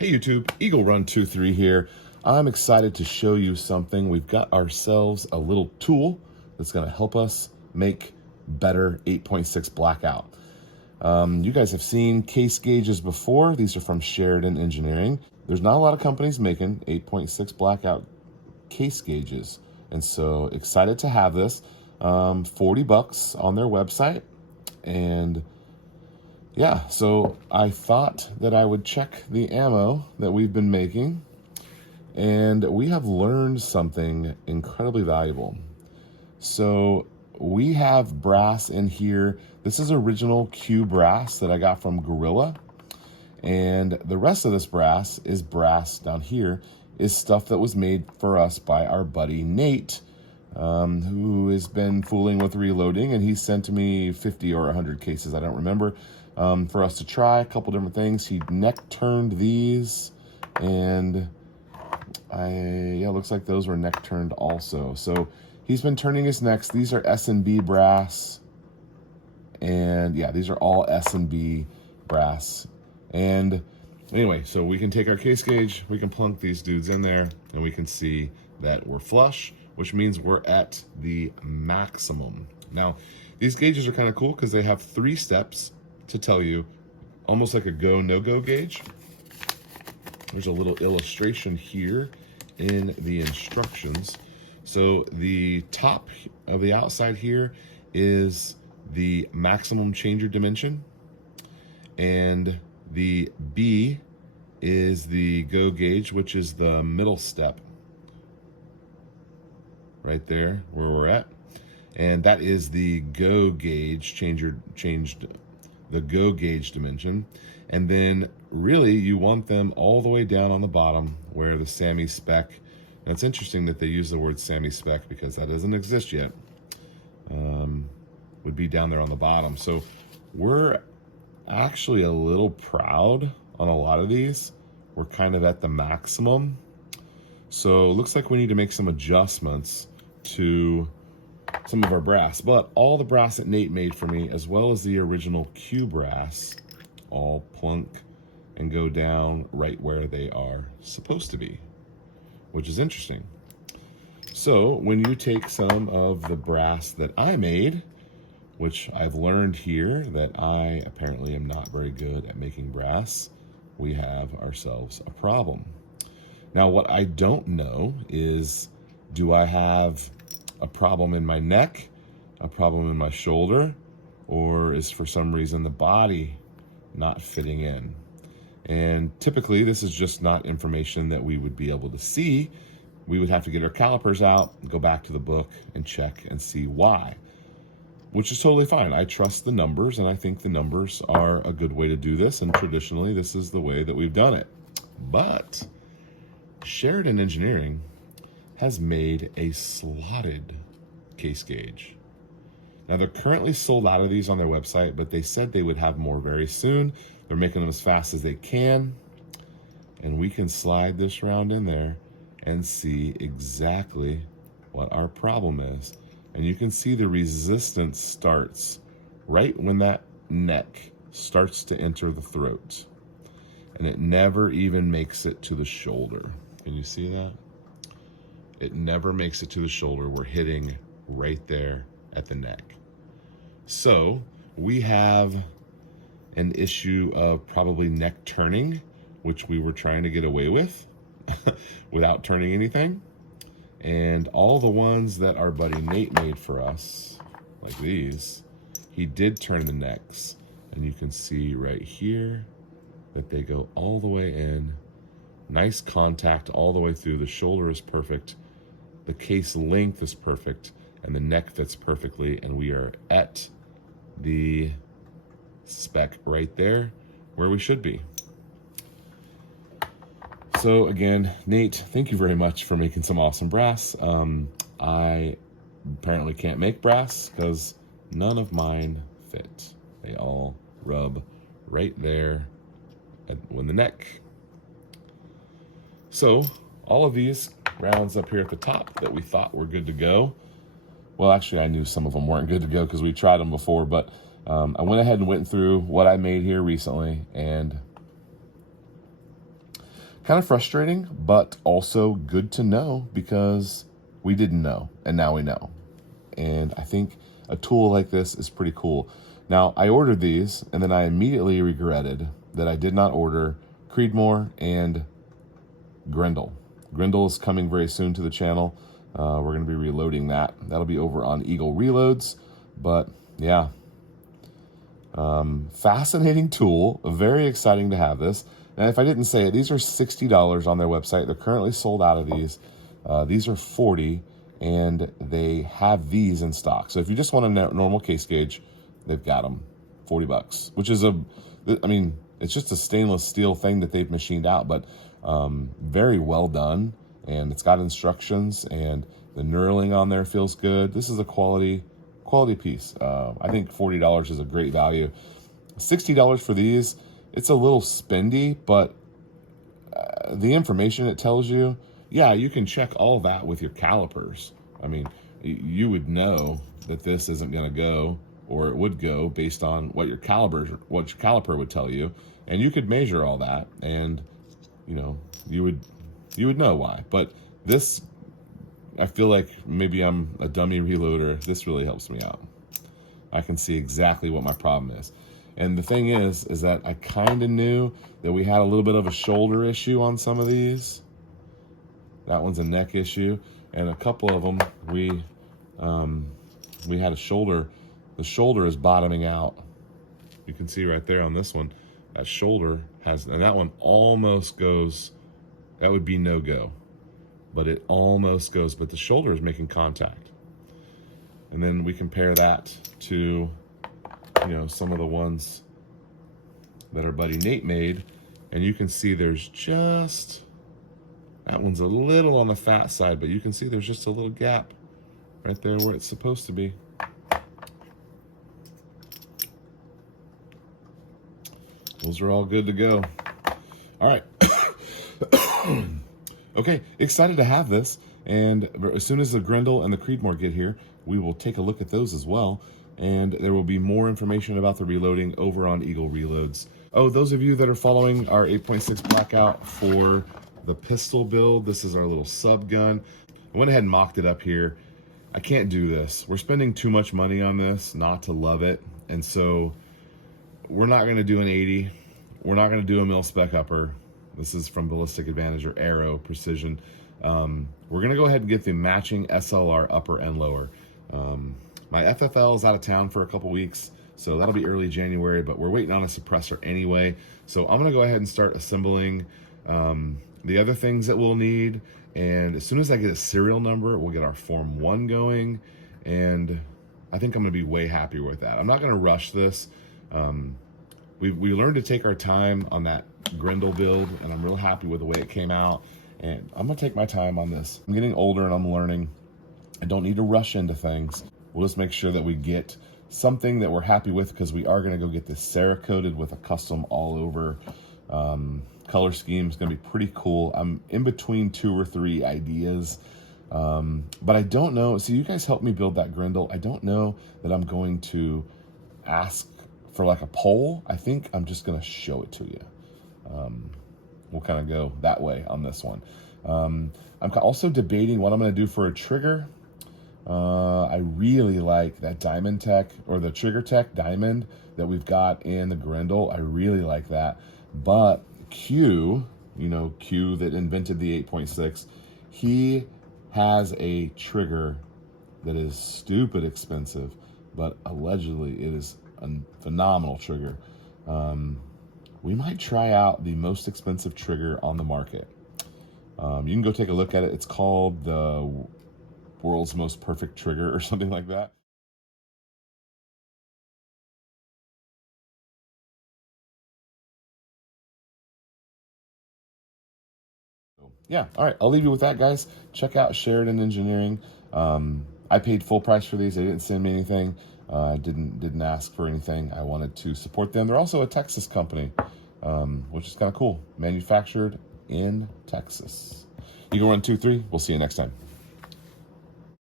Hey YouTube, Eagle Run 23 here. I'm excited to show you something. We've got ourselves a little tool that's going to help us make better 8.6 Blackout. You guys have seen case gauges before. These are from Sheridan Engineering. There's not a lot of companies making 8.6 Blackout case gauges, and so excited to have this. 40 bucks on their website, and yeah, so I thought that I would check the ammo that we've been making, and we have learned something incredibly valuable. So we have brass in here. This is original Q brass that I got from Gorilla, and the rest of this brass is brass down here, is stuff that was made for us by our buddy Nate, who has been fooling with reloading, and he sent me 50 or 100 cases, I don't remember, for us to try a couple different things. He neck turned these, and yeah, looks like those were neck turned also. So he's been turning his necks. These are S&B brass, and yeah, these are all S&B brass. And anyway, so we can take our case gauge, we can plunk these dudes in there, and we can see that we're flush, which means we're at the maximum. Now, these gauges are kind of cool because they have 3 steps to tell you, almost like a go, no-go gauge. There's a little illustration here in the instructions. So the top of the outside here is the maximum changer dimension, and the B is the go gauge, which is the middle step right there where we're at, and that is the go gauge changed the go gauge dimension. And then really you want them all the way down on the bottom where the SAMI spec. Now it's interesting that they use the word SAMI spec because that doesn't exist yet. Would be down there on the bottom. So we're actually a little proud on a lot of these. We're kind of at the maximum. So it looks like we need to make some adjustments to some of our brass, but all the brass that Nate made for me, as well as the original Q brass, all plunk and go down right where they are supposed to be, which is interesting. So when you take some of the brass that I made, which I've learned here that I apparently am not very good at making brass, we have ourselves a problem. Now, what I don't know is, do I have a problem in my neck, a problem in my shoulder, or is for some reason the body not fitting in? And typically this is just not information that we would be able to see. We would have to get our calipers out, go back to the book and check and see why, which is totally fine. I trust the numbers, and I think the numbers are a good way to do this, and traditionally this is the way that we've done it. But Sheridan Engineering has made a slotted case gauge. Now they're currently sold out of these on their website, but they said they would have more very soon. They're making them as fast as they can, and we can slide this round in there and see exactly what our problem is. And you can see the resistance starts right when that neck starts to enter the throat, and it never even makes it to the shoulder. Can you see that? It never makes it to the shoulder. We're hitting right there at the neck. So we have an issue of probably neck turning, which we were trying to get away with without turning anything. And all the ones that our buddy Nate made for us, like these, he did turn the necks. And you can see right here that they go all the way in. Nice contact all the way through. The shoulder is perfect. The case length is perfect, and the neck fits perfectly, and we are at the spec right there where we should be. So again, Nate, thank you very much for making some awesome brass. I apparently can't make brass because none of mine fit. They all rub right there when the neck. So all of these rounds up here at the top that we thought were good to go. Well, actually, I knew some of them weren't good to go because we tried them before, but I went ahead and went through what I made here recently, and Kind of frustrating, but also good to know because we didn't know and now we know. And I think a tool like this is pretty cool. Now, I ordered these and then I immediately regretted that I did not order Creedmoor and Grendel. Grendel is coming very soon to the channel. We're going to be reloading that. That'll be over on Eagle Reloads. But yeah, fascinating tool. Very exciting to have this. And if I didn't say it, these are $60 on their website. They're currently sold out of these. These are $40, and they have these in stock. So if you just want a normal case gauge, they've got them, $40, which is it's just a stainless steel thing that they've machined out, but very well done. And it's got instructions, and the knurling on there feels good. This is a quality piece. I think $40 is a great value. $60 for these, it's a little spendy, but the information it tells you, yeah, you can check all that with your calipers. I mean, you would know that this isn't going to go, or it would go based on what your caliper would tell you, and you could measure all that, and you would know why. But this, I feel like maybe I'm a dummy reloader. This really helps me out. I can see exactly what my problem is. And the thing is that I kind of knew that we had a little bit of a shoulder issue on some of these. That one's a neck issue. And a couple of them, we had a shoulder. The shoulder is bottoming out. You can see right there on this one, that shoulder has, and that one almost goes, that would be no-go. But it almost goes, but the shoulder is making contact. And then we compare that to, some of the ones that our buddy Nate made, and you can see there's just, that one's a little on the fat side, but you can see there's just a little gap right there where it's supposed to be. Those are all good to go. All right. Okay, excited to have this, and as soon as the Grendel and the Creedmoor get here, we will take a look at those as well, and there will be more information about the reloading over on Eagle Reloads. Oh, those of you that are following our 8.6 Blackout for the pistol build, this is our little sub gun. I went ahead and mocked it up here. I can't do this. We're spending too much money on this not to love it, and so we're not going to do an 80. We're not going to do a mil-spec upper. This is from Ballistic Advantage or Aero Precision. We're going to go ahead and get the matching SLR upper and lower. My FFL is out of town for a couple weeks, so that'll be early January, but we're waiting on a suppressor anyway. So I'm going to go ahead and start assembling the other things that we'll need. And as soon as I get a serial number, we'll get our Form 1 going. And I think I'm going to be way happier with that. I'm not going to rush this. We learned to take our time on that Grendel build, and I'm real happy with the way it came out. And I'm going to take my time on this. I'm getting older and I'm learning. I don't need to rush into things. We'll just make sure that we get something that we're happy with, because we are going to go get this Cerakoted with a custom all over color scheme. It's going to be pretty cool. I'm in between 2 or 3 ideas, but I don't know. So you guys helped me build that Grendel. I don't know that I'm going to ask for like a poll. I think I'm just going to show it to you. We'll kind of go that way on this one. I'm also debating what I'm going to do for a trigger. I really like that Diamond Tech, or the Trigger Tech Diamond that we've got in the Grendel. I really like that. But Q, Q that invented the 8.6, he has a trigger that is stupid expensive, but allegedly it is a phenomenal trigger. We might try out the most expensive trigger on the market. You can go take a look at it. It's called the World's Most Perfect Trigger or something like that. Yeah, all right, I'll leave you with that, guys. Check out Sheridan Engineering. I paid full price for these. They didn't send me anything. I didn't ask for anything. I wanted to support them. They're also a Texas company, which is kind of cool. Manufactured in Texas. Eagle 1, 2, 3. We'll see you next time.